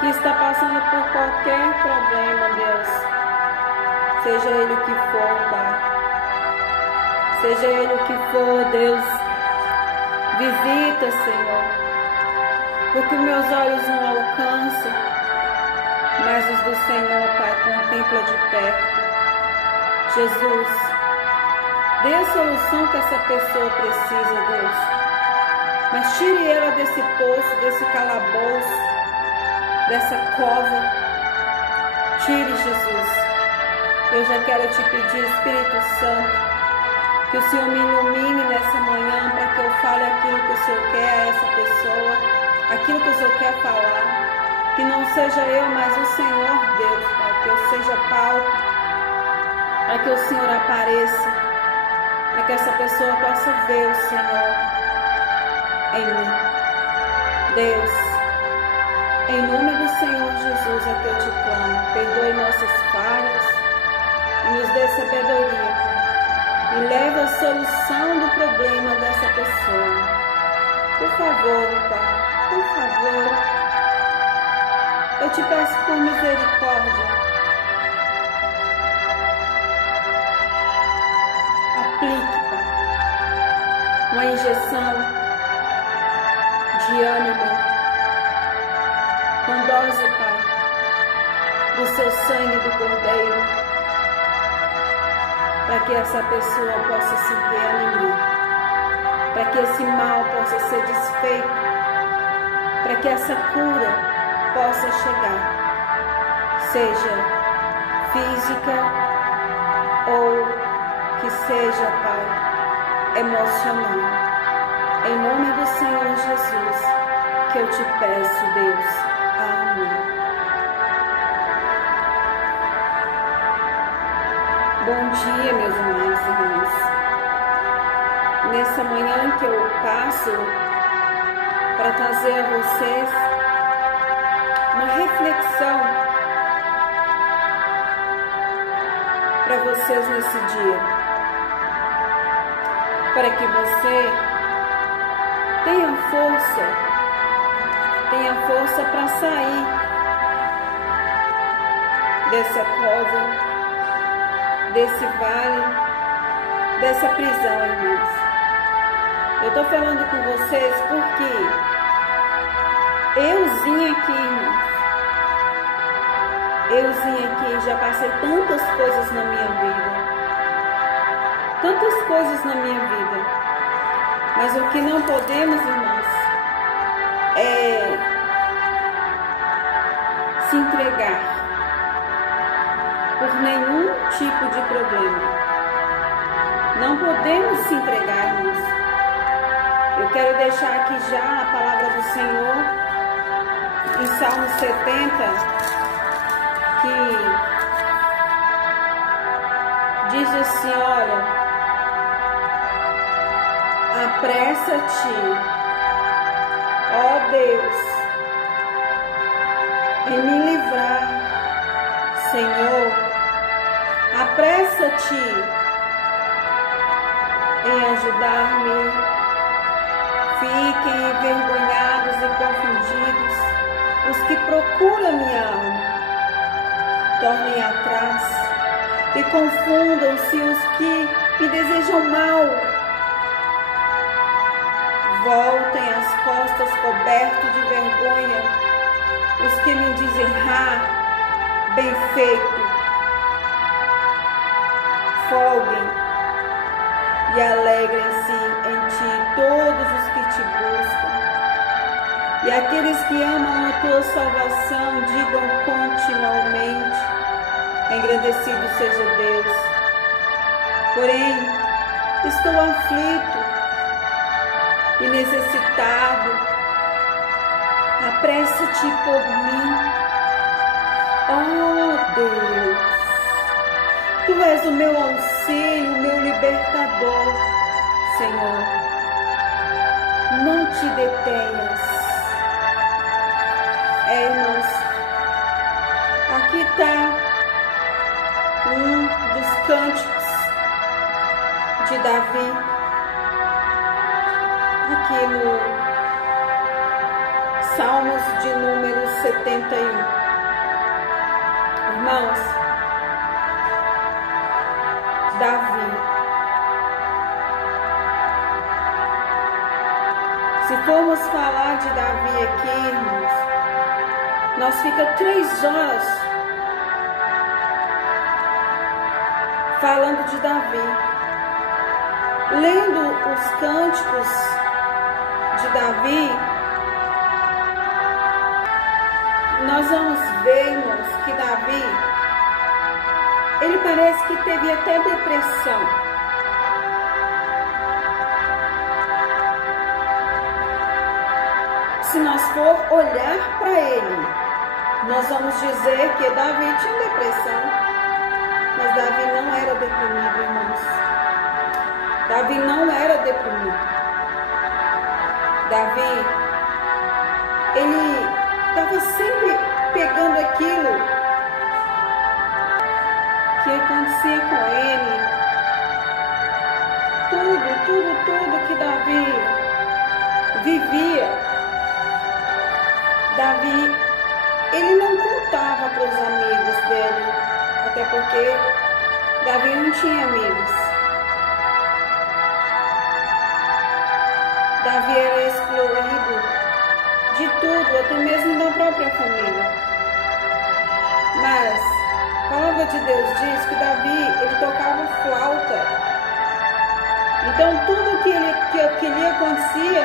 que está passando por qualquer problema, Deus, seja ele o que for, Pai, seja ele o que for, Deus, visita, Senhor, porque meus olhos não alcançam, mas os do Senhor, Pai, contempla de perto. Jesus, dê a solução que essa pessoa precisa, Deus, mas tire ela desse poço, desse calabouço, dessa cova. Tire, Jesus. Eu já quero te pedir, Espírito Santo, que o Senhor me ilumine nessa manhã para que eu fale aquilo que o Senhor quer a essa pessoa, aquilo que o Senhor quer falar, que não seja eu, mas o Senhor Deus, Pai, que eu seja palco, para que o Senhor apareça, para que essa pessoa possa ver o Senhor em mim. Deus, em nome do Senhor Jesus é que eu te clamo, perdoe nossas falhas e nos dê sabedoria, Pai, e leve a solução do problema dessa pessoa. Por favor, Pai, por favor, eu te peço por misericórdia, aplique, Pai, uma injeção de ânimo, com dose, Pai, do seu sangue do Cordeiro, para que essa pessoa possa se reanimar, para que esse mal possa ser desfeito, para que essa cura possa chegar, seja física ou que seja, Pai, emocional. Em nome do Senhor Jesus, que eu te peço, Deus. Amém. Bom dia, meus amados irmãos. Nessa manhã que eu passo para trazer a vocês uma reflexão para vocês nesse dia, para que você tenha força para sair dessa cova, desse vale, dessa prisão, irmãos. Eu estou falando com vocês porque euzinha aqui, irmãos, euzinha aqui, já passei tantas coisas na minha vida, mas o que não podemos, irmãos, é se entregar por nenhum tipo de problema. Não podemos se entregar, irmãos. Eu quero deixar aqui já a palavra do Senhor em Salmo 70, que diz assim: olha, apressa-te, ó Deus, em me livrar, Senhor, apressa-te em ajudar-me. Fiquem envergonhados e confundidos os que procuram minha alma. Tornem atrás e confundam-se os que me desejam mal. Voltem as costas cobertos de vergonha os que me dizem: ah, bem feito. Folguem e alegrem-se em ti todos os que te buscam. E aqueles que amam a tua salvação digam continuamente: engrandecido seja Deus. Porém, estou aflito e necessitado. Apressa-te por mim. Oh Deus, tu és o meu auxílio, o meu libertador, Senhor. Não te detenhas. Irmãos, aqui está um dos cânticos de Davi, aqui no Salmos de número 71. Irmãos, Davi. Se formos falar de Davi aqui, irmãos, nós fica 3 horas falando de Davi, lendo os cânticos de Davi. Nós vamos ver, irmãos, que Davi, ele parece que teve até depressão. Se nós for olhar para ele, nós vamos dizer que Davi tinha depressão. Mas Davi não era deprimido, irmãos. Davi não era deprimido. Davi, ele estava sempre pegando aquilo que acontecia com ele. Tudo que Davi vivia. Davi, ele não contava para os amigos dele, até porque Davi não tinha amigos. Davi era excluído de tudo, até mesmo da própria família. Mas a palavra de Deus diz que Davi, ele tocava flauta. Então tudo que lhe acontecia,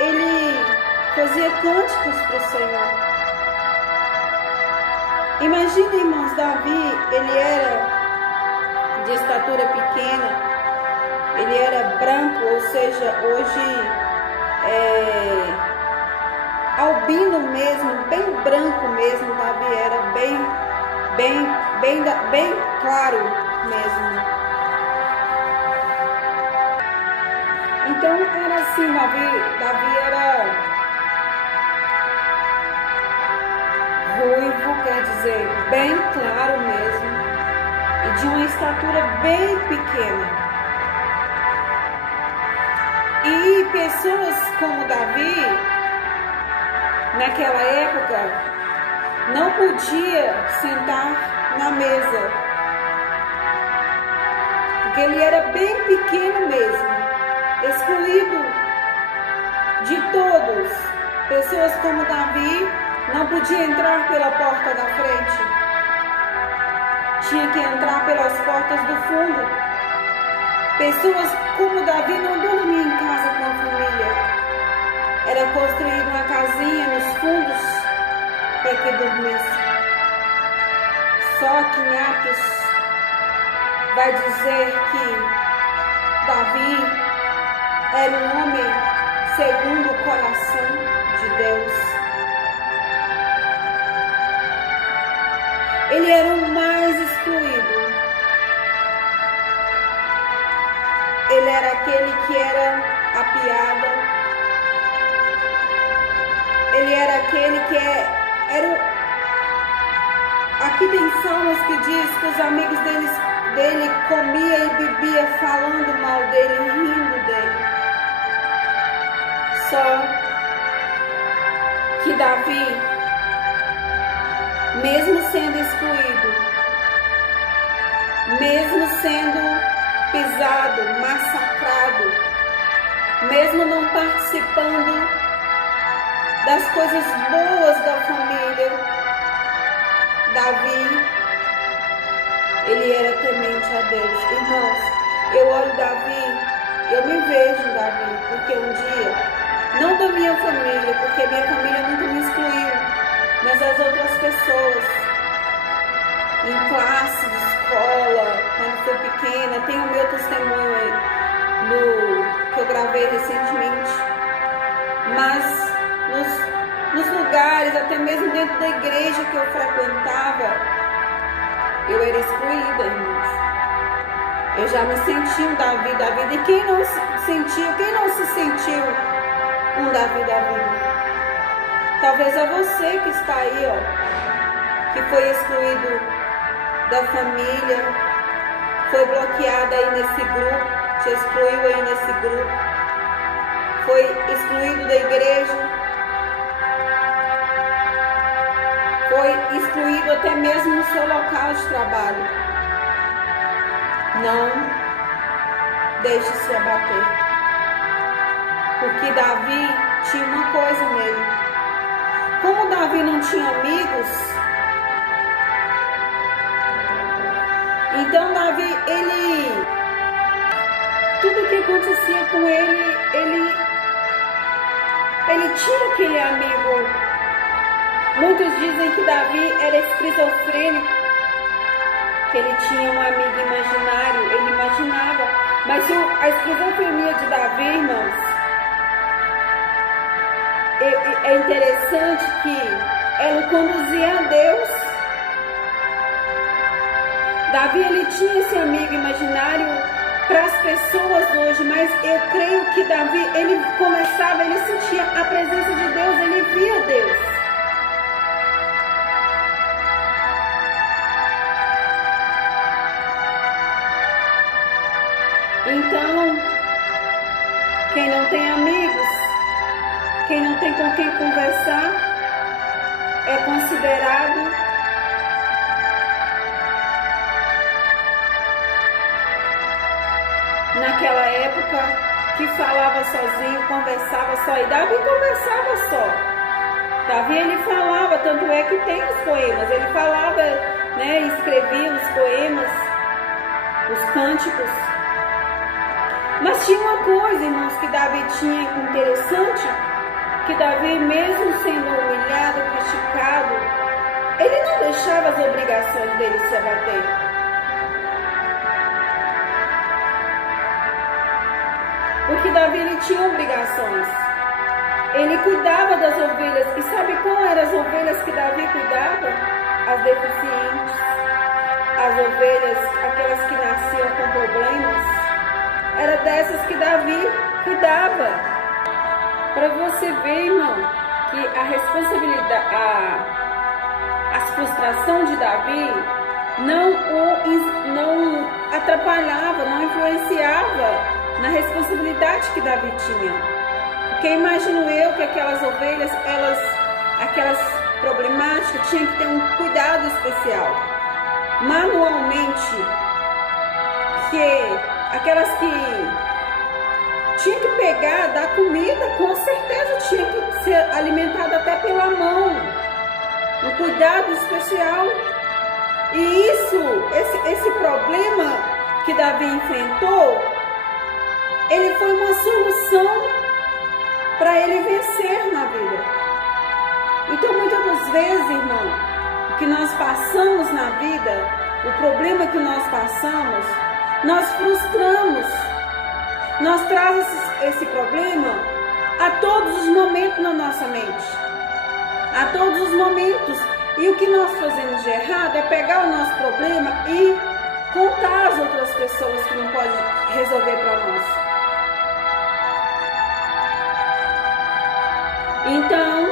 ele fazia cânticos para o Senhor. Imagina, irmãos, Davi, ele era de estatura pequena, ele era branco, ou seja, hoje albino mesmo, bem branco mesmo. Davi era bem claro mesmo. Então era assim, Davi era ruivo, quer dizer, bem claro mesmo, e de uma estatura bem pequena. E pessoas como Davi, naquela época, não podia sentar na mesa, porque ele era bem pequeno mesmo, excluído de todos. Pessoas como Davi não podia entrar pela porta da frente, tinha que entrar pelas portas do fundo. Pessoas como Davi não dormiam em casa com a família, era construída uma casinha nos fundos para que dormisse. Só que em Atos vai dizer que Davi era um homem segundo o coração de Deus. Ele era o mais excluído. Ele era aquele que era a piada. Ele era aquele que era o... Aqui tem salmos que diz que os amigos dele comia e bebia falando mal dele, rindo dele. Só que Davi, mesmo sendo excluído, mesmo sendo pisado, massacrado, mesmo não participando das coisas boas da família, Davi, ele era temente a Deus. Irmãos, eu olho Davi, eu me vejo em Davi, porque um dia, não da minha família, porque minha família nunca me excluiu, mas as outras pessoas, em classe de escola, quando fui pequena, tem o meu testemunho aí, que eu gravei recentemente, mas nos lugares, até mesmo dentro da igreja que eu frequentava, eu era excluída, irmãos. Eu já me senti um Davi da vida, e quem não se sentiu um Davi da vida? Talvez é você que está aí, ó, que foi excluído da família, foi bloqueado aí nesse grupo, te excluiu aí nesse grupo, foi excluído da igreja, foi excluído até mesmo no seu local de trabalho. Não deixe-se abater, porque Davi tinha uma coisa nele. Como Davi não tinha amigos, então Davi, tudo que acontecia com ele tinha aquele amigo. Muitos dizem que Davi era esquizofrênico, que ele tinha um amigo imaginário, ele imaginava. Mas a esquizofrenia de Davi, irmãos, é interessante que ela conduzia a Deus. Davi, ele tinha esse amigo imaginário para as pessoas hoje, mas eu creio que Davi, ele sentia a presença de Deus, ele via Deus. Então, quem não tem amigos, quem não tem com quem conversar, é considerado naquela época que falava sozinho, conversava só. E Davi conversava só. Davi, ele falava, tanto é que tem os poemas. Ele falava, né, escrevia os poemas, os cânticos. Mas tinha uma coisa, irmãos, que Davi tinha interessante, que Davi, mesmo sendo humilhado, criticado, ele não deixava as obrigações dele se abater. Porque Davi, ele tinha obrigações. Ele cuidava das ovelhas. E sabe qual eram as ovelhas que Davi cuidava? As deficientes. As ovelhas, aquelas que nasciam com problemas. Era dessas que Davi cuidava. Para você ver, irmão, que a responsabilidade, a frustração de Davi não atrapalhava, não influenciava na responsabilidade que Davi tinha. Porque imagino eu que aquelas ovelhas, aquelas problemáticas, tinham que ter um cuidado especial. Manualmente, que aquelas que tinha que pegar, dar comida, com certeza tinha que ser alimentada até pela mão. Um cuidado especial. E esse problema que Davi enfrentou, ele foi uma solução para ele vencer na vida. Então, muitas das vezes, irmão, o que nós passamos na vida, o problema que nós passamos, nós frustramos. Nós trazemos esse problema a todos os momentos na nossa mente. A todos os momentos. E o que nós fazemos de errado é pegar o nosso problema e contar às outras pessoas que não podem resolver para nós. Então,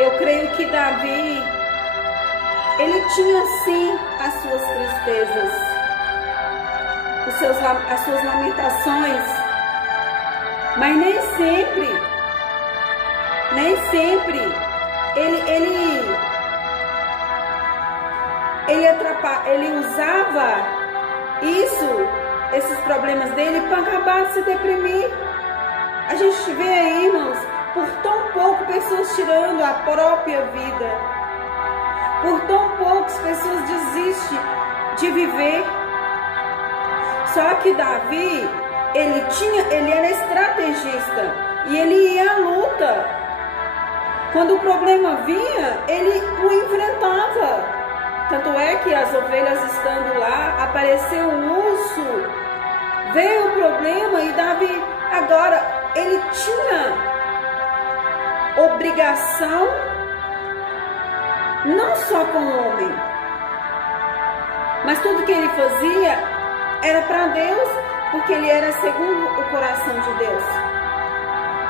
eu creio que Davi, ele tinha sim as suas tristezas, as suas lamentações, mas nem sempre ele usava esses problemas dele para acabar de se deprimir. A gente vê aí, irmãos, por tão pouco pessoas tirando a própria vida, por tão poucas pessoas desistem de viver. Só que Davi, ele era estrategista e ele ia à luta. Quando o problema vinha, ele o enfrentava. Tanto é que as ovelhas estando lá, apareceu um urso, veio o problema e Davi, agora, ele tinha obrigação, não só com o homem, mas tudo que ele fazia era para Deus, porque ele era segundo o coração de Deus.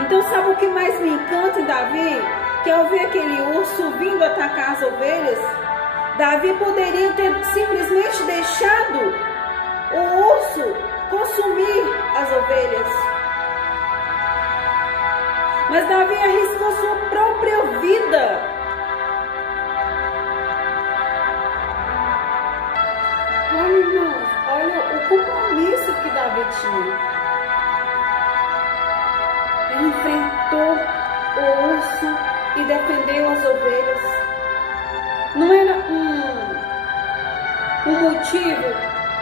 Então, sabe o que mais me encanta em Davi? Que ao ver aquele urso vindo atacar as ovelhas, Davi poderia ter simplesmente deixado o urso consumir as ovelhas. Mas Davi arriscou sua própria vida olha, irmãos, olha o compromisso que Davi tinha. Ele enfrentou o urso e defendeu as ovelhas. Não era um motivo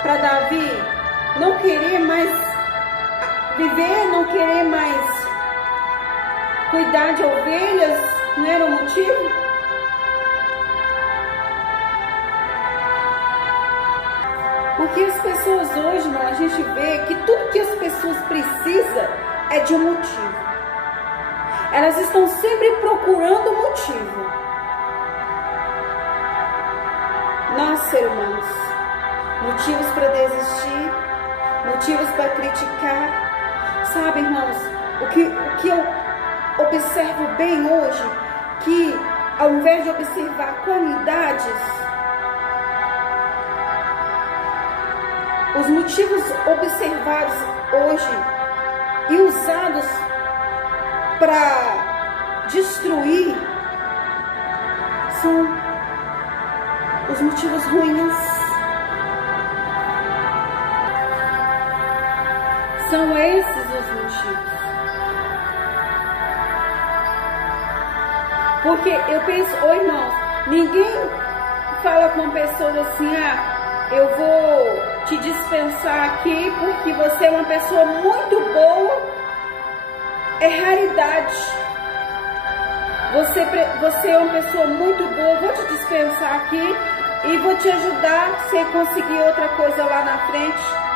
para Davi não querer mais viver, não querer mais cuidar de ovelhas? Não era um motivo? Porque as pessoas hoje, a gente vê que tudo que as pessoas precisam é de um motivo. Elas estão sempre procurando motivo. Nós, seres humanos, motivos para desistir, motivos para criticar. Sabe, irmãos, o que eu observo bem hoje, que ao invés de observar qualidades, os motivos observados hoje e usados para destruir são os motivos ruins. São esses os motivos. Porque eu penso, irmãos, ninguém fala com a pessoa assim, eu vou te dispensar aqui porque você é uma pessoa muito boa. É raridade. Você é uma pessoa muito boa, vou te dispensar aqui e vou te ajudar a você conseguir outra coisa lá na frente.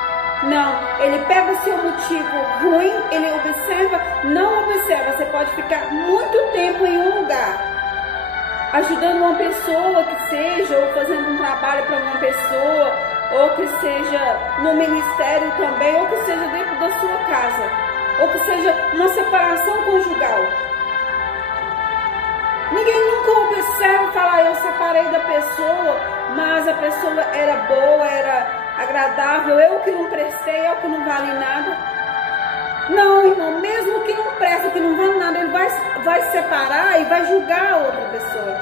Não, ele pega o seu motivo ruim, ele observa, não observa. Você pode ficar muito tempo em um lugar, ajudando uma pessoa que seja, ou fazendo um trabalho para uma pessoa, ou que seja no ministério também, ou que seja dentro da sua casa, ou que seja uma separação conjugal. Ninguém nunca observa e fala, eu separei da pessoa, mas a pessoa era boa, era agradável, eu que não prestei, eu que não vale nada. Não, irmão, mesmo que não presta, que não vale nada, ele vai separar e vai julgar a outra pessoa.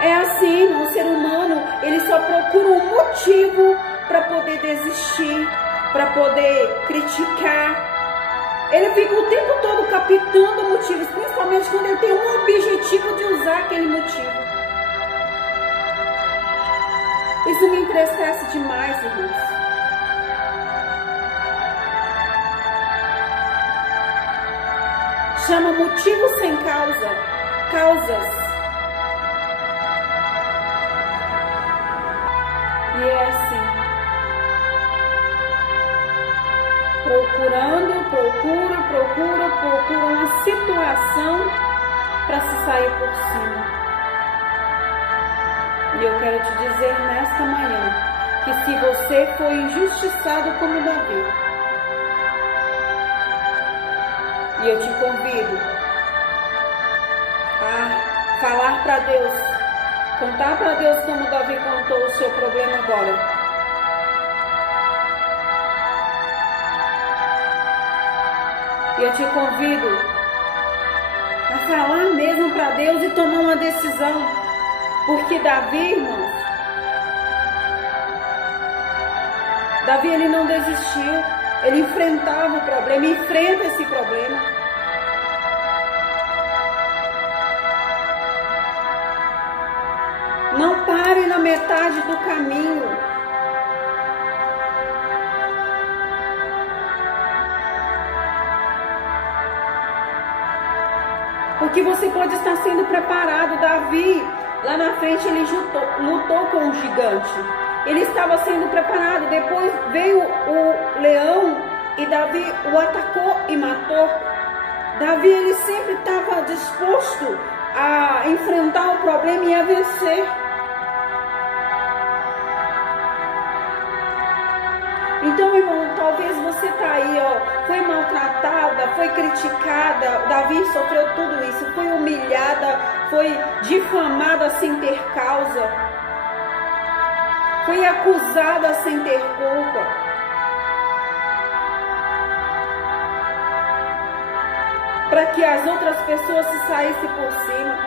É assim, irmão, o ser humano, ele só procura um motivo para poder desistir, para poder criticar. Ele fica o tempo todo captando motivos, principalmente quando ele tem um objetivo de usar aquele motivo. Isso me entristece demais, irmãos. Chama motivo sem causa, causas. E é assim. Procura uma situação para se sair por cima. E eu quero te dizer nesta manhã que se você foi injustiçado como Davi, e eu te convido a falar para Deus, contar para Deus como Davi contou o seu problema agora. E eu te convido a falar mesmo para Deus e tomar uma decisão. Porque Davi, irmãos, Davi ele não desistiu. Ele enfrentava o problema, enfrenta esse problema. Não pare na metade do caminho. Porque você pode estar sendo preparado. Davi, lá na frente, ele lutou com o gigante. Ele estava sendo preparado. Depois veio o leão e Davi o atacou e matou. Davi, ele sempre estava disposto a enfrentar o problema e a vencer. Então, irmão, talvez você está aí, foi maltratada, foi criticada. Davi sofreu tudo isso, foi humilhada, foi difamada sem ter causa, foi acusada sem ter culpa. Para que as outras pessoas se saíssem por cima.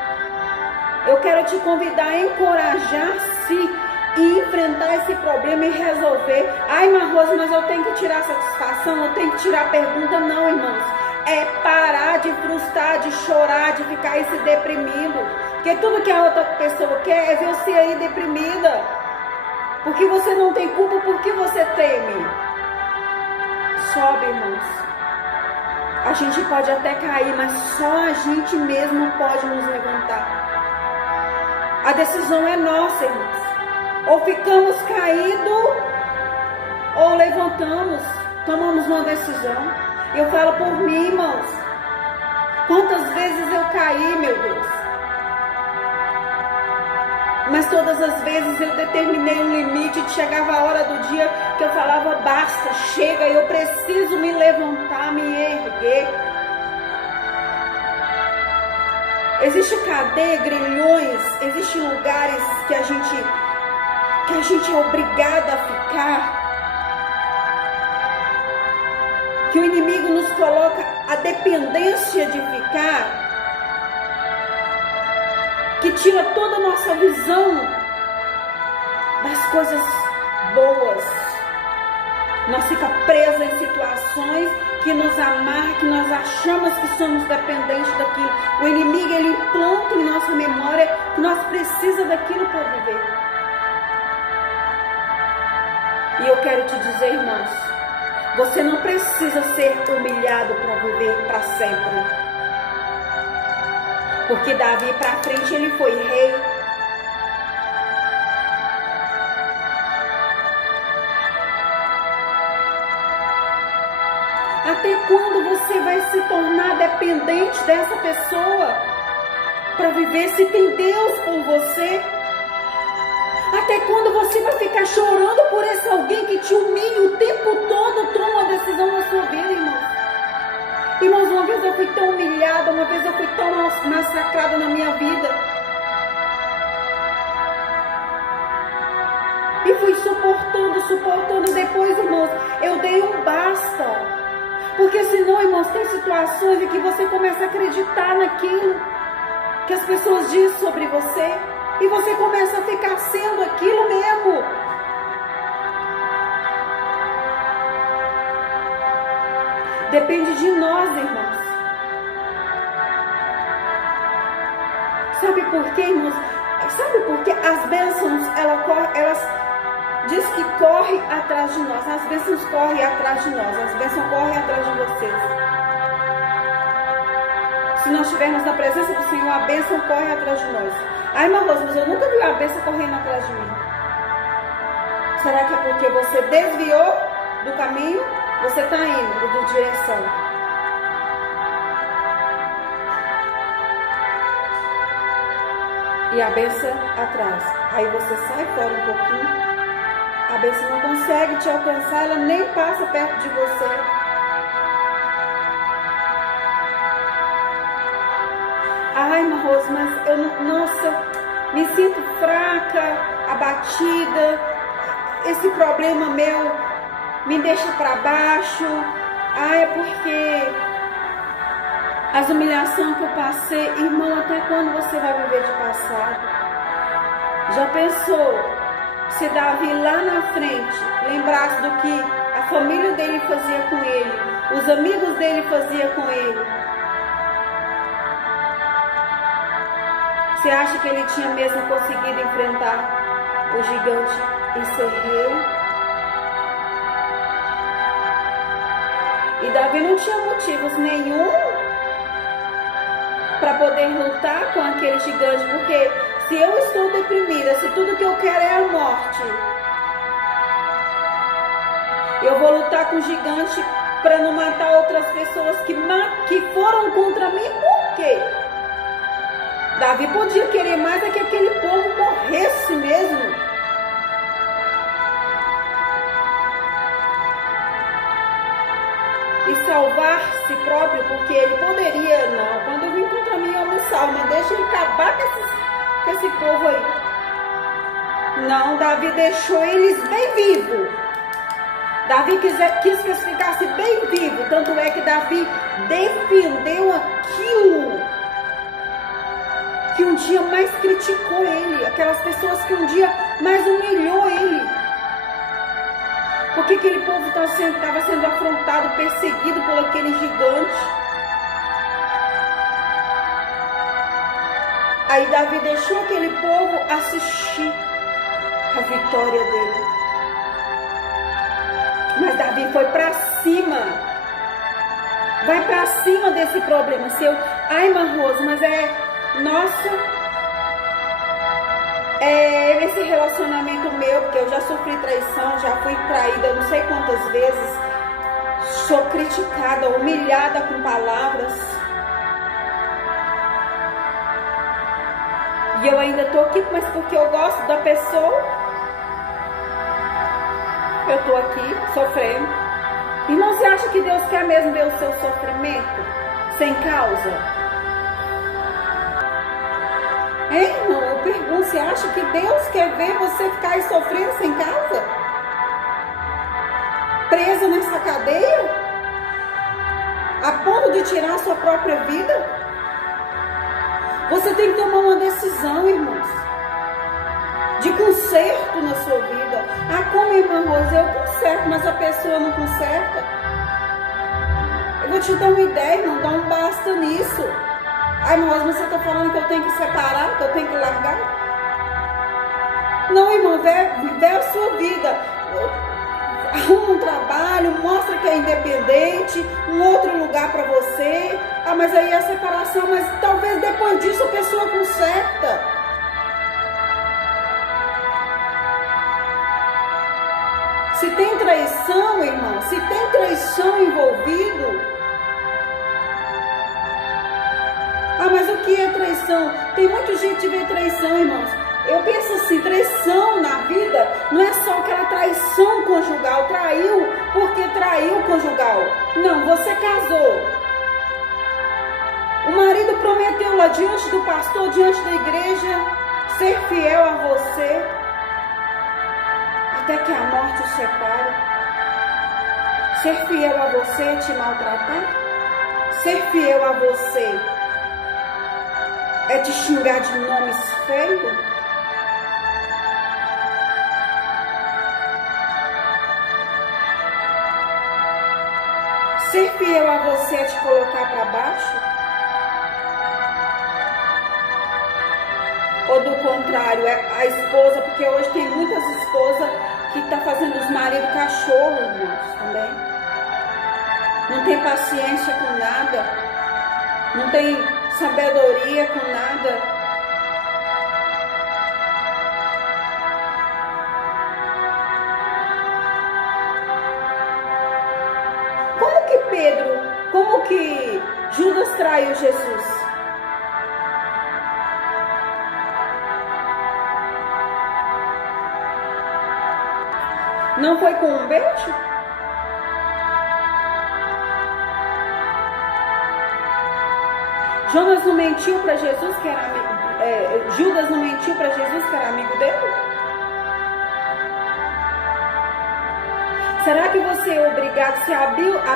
Eu quero te convidar a encorajar-se e enfrentar esse problema e resolver. Ai, Marrosa, mas eu tenho que tirar satisfação, eu tenho que tirar pergunta. Não, irmãos. É parar de frustrar, de chorar, de ficar aí se deprimindo. Porque tudo que a outra pessoa quer é ver você aí deprimida. Porque você não tem culpa, porque você teme. Sobe, irmãos. A gente pode até cair, mas só a gente mesmo pode nos levantar. A decisão é nossa, irmãos. Ou ficamos caídos, ou levantamos. Tomamos uma decisão. Eu falo por mim, irmãos. Quantas vezes eu caí, meu Deus. Mas todas as vezes eu determinei um limite. Chegava a hora do dia que eu falava, basta, chega, eu preciso me levantar, me erguer. Existe cadeia, grilhões, existem lugares que a gente é obrigado a ficar. Que o inimigo nos coloca a dependência de ficar. Que tira toda a nossa visão das coisas boas. Nós ficamos presos em situações que nos amarram, que nós achamos que somos dependentes daquilo. O inimigo, ele implanta em nossa memória que nós precisamos daquilo para viver. E eu quero te dizer, irmãos, você não precisa ser humilhado para viver para sempre. Porque Davi para frente ele foi rei. Até quando você vai se tornar dependente dessa pessoa para viver se tem Deus por você? Até quando você vai ficar chorando por esse alguém que te humilha o tempo todo, toma uma decisão na sua vida, irmãos? Irmãos, uma vez eu fui tão humilhada, uma vez eu fui tão massacrada na minha vida. E fui suportando. Depois, irmãos, eu dei um basta. Porque senão, irmãos, tem situações em que você começa a acreditar naquilo que as pessoas dizem sobre você. E você começa a ficar sendo aquilo mesmo. Depende de nós, irmãos. Sabe por quê, irmãos? Sabe por quê? As bênçãos, elas diz que correm atrás de nós. As bênçãos correm atrás de nós. As bênçãos correm atrás de vocês. Se nós estivermos na presença do Senhor, a bênção corre atrás de nós. Ai, Marrosa, mas eu nunca vi a bênção correndo atrás de mim. Será que é porque você desviou do caminho? Você está indo de direção. E a bênção atrás. Aí você sai fora um pouquinho. A bênção não consegue te alcançar. Ela nem passa perto de você. Ai, Marrosa, mas eu não... Nossa, me sinto fraca, abatida. Esse problema meu me deixa para baixo. Ah, é porque as humilhações que eu passei, irmão, até quando você vai viver de passado? Já pensou se Davi lá na frente lembrasse do que a família dele fazia com ele, os amigos dele faziam com ele? Você acha que ele tinha mesmo conseguido enfrentar o gigante e ser rei? E Davi não tinha motivos nenhum para poder lutar com aquele gigante, porque se eu estou deprimida, se tudo que eu quero é a morte, eu vou lutar com o gigante para não matar outras pessoas que foram contra mim. Por quê? Davi podia querer mais é que aquele povo morresse mesmo. E salvar-se próprio, porque ele poderia, não, quando eu vim contra mim eu me salvo, mas deixa ele acabar com esse povo aí. Não, Davi deixou eles bem vivos. Davi quis que eles ficassem bem vivos, tanto é que Davi defendeu aquilo. que um dia mais criticou ele, aquelas pessoas que um dia mais humilhou ele. Porque aquele povo estava sendo afrontado, perseguido por aquele gigante. Aí Davi deixou aquele povo assistir a vitória dele. Mas Davi foi para cima. Vai para cima desse problema seu. Ai, irmã Rosa, mas nossa, esse relacionamento meu, porque eu já sofri traição, já fui traída não sei quantas vezes, sou criticada, humilhada com palavras, e eu ainda tô aqui, mas porque eu gosto da pessoa, eu tô aqui sofrendo. Irmão, você acha que Deus quer mesmo ver o seu sofrimento sem causa? Hein, irmão, eu pergunto, você acha que Deus quer ver você ficar aí sofrendo sem causa? Preso nessa cadeia? A ponto de tirar a sua própria vida? Você tem que tomar uma decisão, irmãos, de conserto na sua vida. Ah, como, irmã Rosa, eu conserto, mas a pessoa não conserta? Eu vou te dar uma ideia, irmão, dá um basta nisso. Ai, mas você está falando que eu tenho que separar, que eu tenho que largar? Não, irmão, vê a sua vida. Arruma um trabalho, mostra que é independente, um outro lugar para você. Ah, mas aí é a separação, mas talvez depois disso a pessoa conserta. Se tem traição, irmão, se tem traição envolvido... Ah, mas o que é traição? Tem muita gente que vê traição, irmãos. Eu penso assim, traição na vida não é só aquela traição conjugal. Traiu porque traiu conjugal. Não, você casou. O marido prometeu lá diante do pastor, diante da igreja, ser fiel a você, até que a morte o separe. Ser fiel a você é te maltratar? Ser fiel a você é te xingar de nomes feios? Ser fiel a você é te colocar para baixo? Ou do contrário, é a esposa, porque hoje tem muitas esposas que estão fazendo os maridos cachorros, irmãos, também. Não tem paciência com nada, não tem sabedoria com nada. Como que Judas traiu Jesus? Não foi com um beijo? Jonas não mentiu para Jesus que era amigo, Judas não mentiu para Jesus que era amigo dele? Será que você é obrigado, se a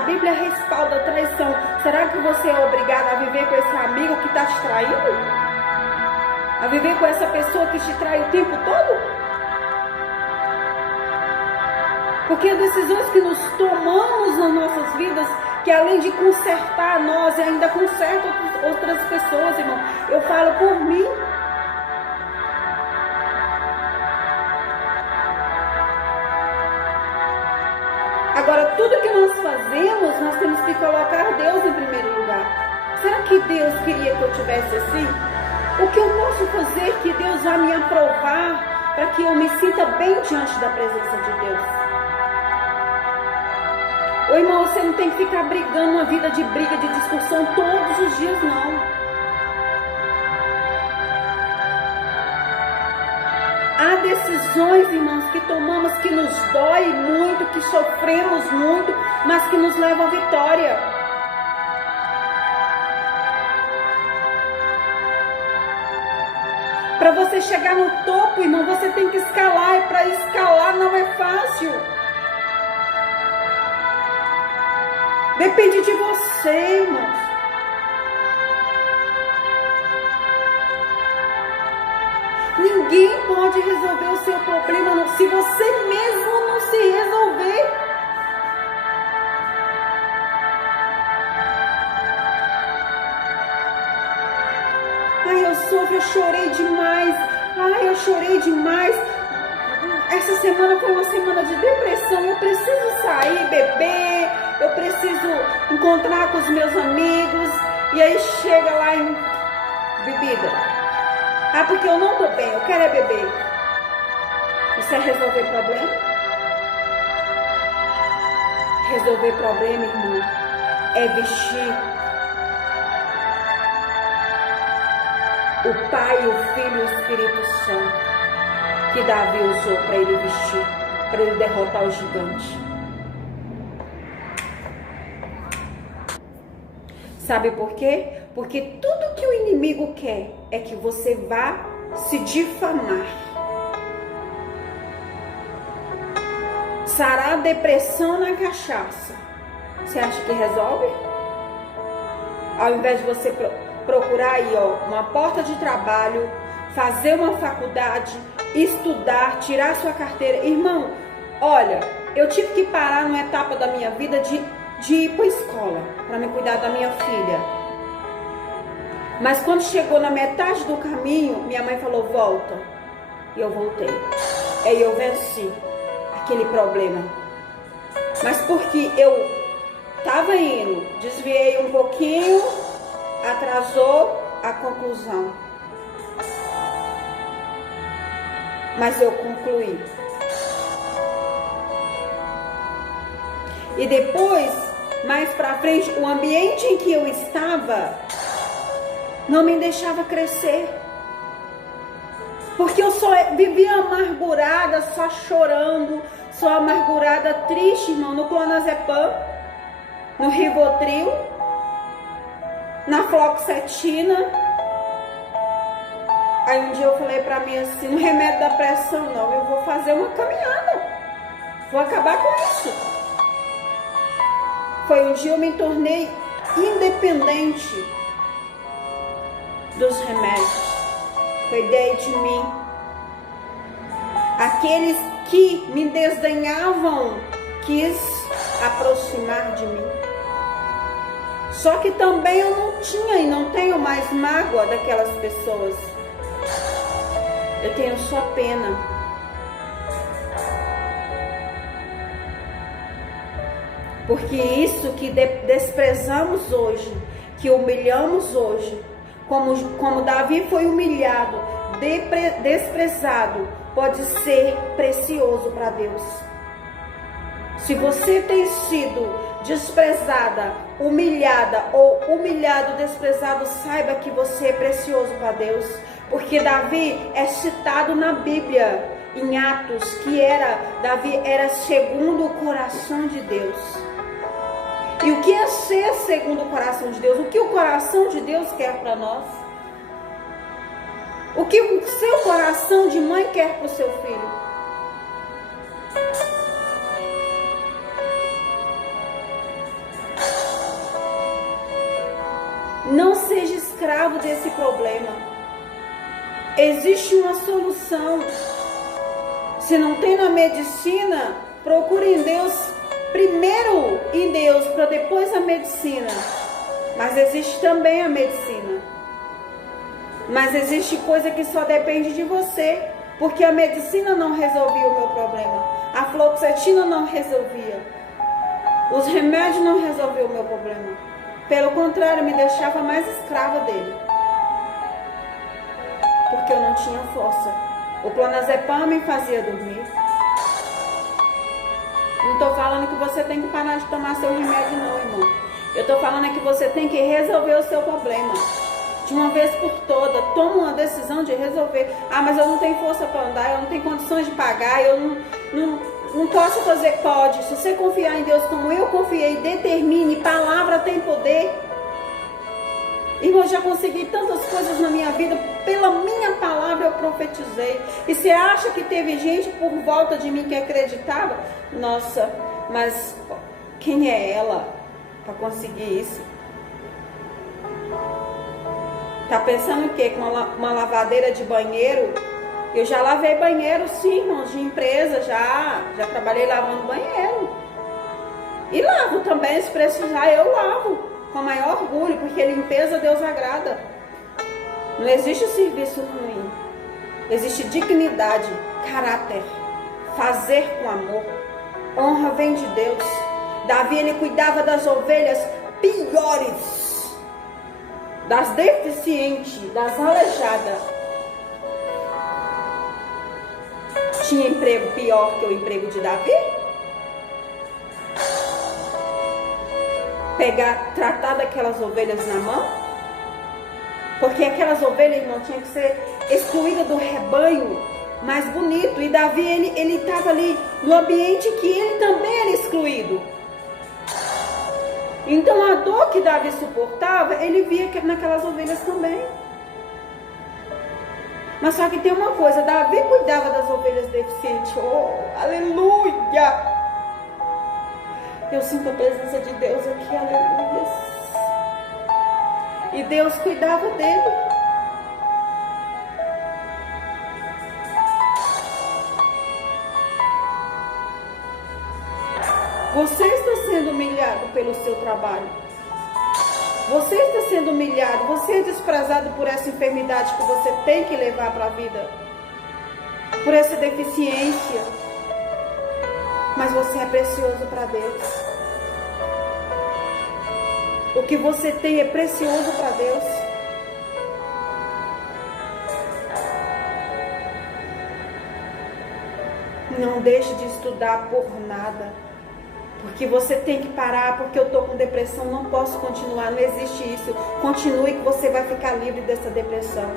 Bíblia respalda a traição, será que você é obrigado a viver com esse amigo que está te traindo? A viver com essa pessoa que te trai o tempo todo? Porque as decisões que nós tomamos nas nossas vidas, que além de consertar nós, ainda conserta outras pessoas, irmão. Eu falo por mim. Agora, tudo que nós fazemos, nós temos que colocar Deus em primeiro lugar. Será que Deus queria que eu tivesse assim? O que eu posso fazer que Deus vá me aprovar para que eu me sinta bem diante da presença de Deus? Ô irmão, você não tem que ficar brigando uma vida de briga, de discussão todos os dias, não. Há decisões, irmãos, que tomamos que nos dói muito, que sofremos muito, mas que nos levam à vitória. Para você chegar no topo, irmão, você tem que escalar, e para escalar não é fácil. Depende de você, irmãos. Ninguém pode resolver o seu problema se você mesmo não se resolver. Ai, eu sofro, eu chorei demais. Ai, eu chorei demais. Essa semana foi uma semana de depressão. Eu preciso sair, beber. Eu preciso encontrar com os meus amigos. E aí chega lá em bebida. Ah, porque eu não tô bem, eu quero é beber. Isso é resolver problema? Resolver problema, irmão, é vestir o Pai, o Filho e o Espírito Santo que Davi usou para ele vestir, para ele derrotar o gigante. Sabe por quê? Porque tudo que o inimigo quer é que você vá se difamar. Sarar a depressão na cachaça. Você acha que resolve? Ao invés de você procurar aí, ó, uma porta de trabalho, fazer uma faculdade, estudar, tirar sua carteira. Irmão, olha, eu tive que parar numa etapa da minha vida de ir para a escola, para me cuidar da minha filha. Mas quando chegou na metade do caminho, minha mãe falou, volta. E eu voltei. Aí eu venci aquele problema. Mas porque eu estava indo, desviei um pouquinho, atrasou a conclusão. Mas eu concluí. E depois, mais pra frente, o ambiente em que eu estava não me deixava crescer. Porque eu só vivia amargurada, só chorando, só amargurada, triste, irmão, no clonazepam, no Rivotril, na fluoxetina. Aí um dia eu falei pra mim assim, no remédio da pressão não, eu vou fazer uma caminhada, vou acabar com isso. Foi um dia eu me tornei independente dos remédios. Cuidei de mim. Aqueles que me desdenhavam quis aproximar de mim. Só que também eu não tinha e não tenho mais mágoa daquelas pessoas. Eu tenho só pena. Porque isso que desprezamos hoje, que humilhamos hoje, como Davi foi humilhado, desprezado, pode ser precioso para Deus. Se você tem sido desprezada, humilhada ou humilhado, desprezado, saiba que você é precioso para Deus. Porque Davi é citado na Bíblia, em Atos, que Davi era segundo o coração de Deus. E o que é ser segundo o coração de Deus? O que o coração de Deus quer para nós? O que o seu coração de mãe quer para o seu filho? Não seja escravo desse problema. Existe uma solução. Se não tem na medicina, procure em Deus. Primeiro em Deus, para depois a medicina. Mas existe também a medicina. Mas existe coisa que só depende de você. Porque a medicina não resolvia o meu problema. A fluoxetina não resolvia. Os remédios não resolviam o meu problema. Pelo contrário, me deixava mais escrava dele. Porque eu não tinha força. O clonazepam me fazia dormir. Não estou falando que você tem que parar de tomar seu remédio não, irmão. Eu estou falando que você tem que resolver o seu problema. De uma vez por toda, toma uma decisão de resolver. Ah, mas eu não tenho força para andar, eu não tenho condições de pagar, eu não posso fazer. Pode. Se você confiar em Deus como eu confiei, determine, palavra tem poder. Irmão, eu já consegui tantas coisas na minha vida, pela minha palavra eu profetizei. E você acha que teve gente por volta de mim que acreditava? Nossa, mas quem é ela para conseguir isso? Tá pensando o quê? Com uma lavadeira de banheiro Eu já lavei banheiro, sim, irmãos, de empresa, já trabalhei lavando banheiro. E lavo também, se precisar, eu lavo com maior orgulho, porque limpeza Deus agrada. Não existe serviço ruim, existe dignidade, caráter, fazer com amor. Honra vem de Deus. Davi, ele cuidava das ovelhas piores, das deficientes, das aleijadas. Tinha emprego pior que o emprego de Davi? Tratar daquelas ovelhas na mão? Porque aquelas ovelhas, irmão, tinham que ser excluídas do rebanho mais bonito. E Davi, ele estava ali no ambiente que ele também era excluído. Então a dor que Davi suportava, ele via naquelas ovelhas também. Mas só que tem uma coisa, Davi cuidava das ovelhas deficientes. Oh, aleluia! Eu sinto a presença de Deus aqui, aleluia. E Deus cuidava dele. Você está sendo humilhado pelo seu trabalho. Você está sendo humilhado. Você é desprezado por essa enfermidade que você tem que levar para a vida. Por essa deficiência. Mas você é precioso para Deus. O que você tem é precioso para Deus. Não deixe de estudar por nada. Porque você tem que parar, porque eu estou com depressão, não posso continuar, não existe isso. Continue que você vai ficar livre dessa depressão.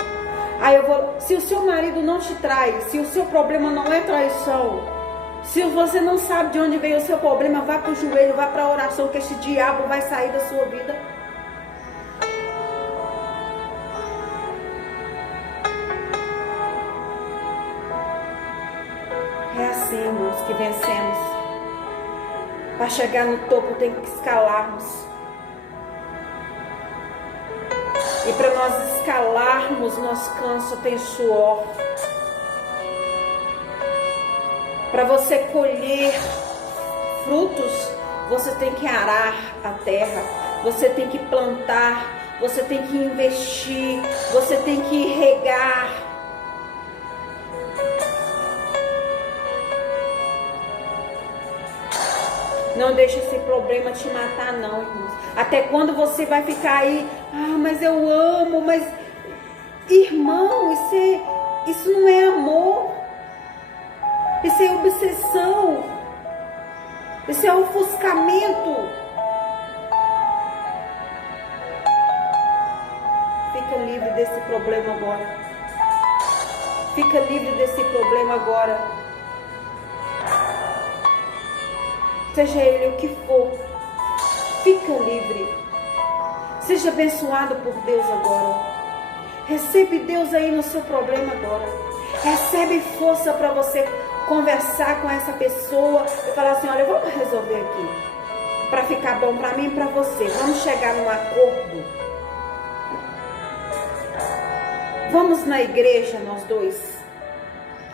Se o seu marido não te trai, se o seu problema não é traição, se você não sabe de onde veio o seu problema, vá para o joelho, vá para a oração, que esse diabo vai sair da sua vida. É assim, irmãos, que vencemos. Para chegar no topo tem que escalarmos. E para nós escalarmos, nosso canso tem suor. Para você colher frutos, você tem que arar a terra. Você tem que plantar. Você tem que investir. Você tem que regar. Não deixe esse problema te matar, não, irmãos. Até quando você vai ficar aí, mas eu amo, mas... Irmão, isso não é amor. Isso é obsessão. Isso é ofuscamento. Fica livre desse problema agora. Fica livre desse problema agora. Seja ele o que for, fica livre. Seja abençoado por Deus agora. Recebe Deus aí no seu problema agora. Recebe força para você conversar com essa pessoa e falar assim, olha, vamos resolver aqui. Para ficar bom para mim e para você. Vamos chegar num acordo. Vamos na igreja nós dois.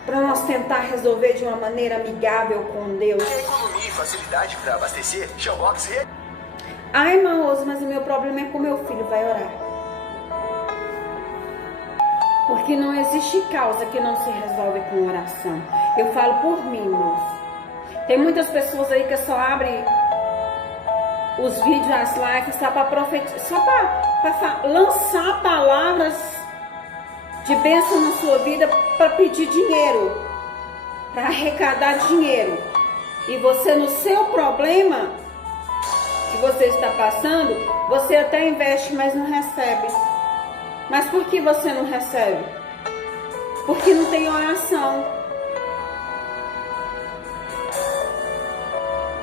Para nós tentar resolver de uma maneira amigável com Deus. Economia e facilidade para abastecer. Showbox. Ai, irmã Rosa, mas o meu problema é com meu filho. Vai orar. Porque não existe causa que não se resolve com oração. Eu falo por mim, irmãos. Tem muitas pessoas aí que só abrem os vídeos, as lives, só para profetizar, só para lançar palavras de bênção na sua vida, para pedir dinheiro, para arrecadar dinheiro. E você, no seu problema que você está passando, você até investe, mas não recebe. Mas por que você não recebe? Porque não tem oração.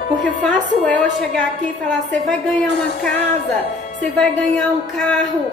Porque fácil é eu chegar aqui e falar, você vai ganhar uma casa, você vai ganhar um carro,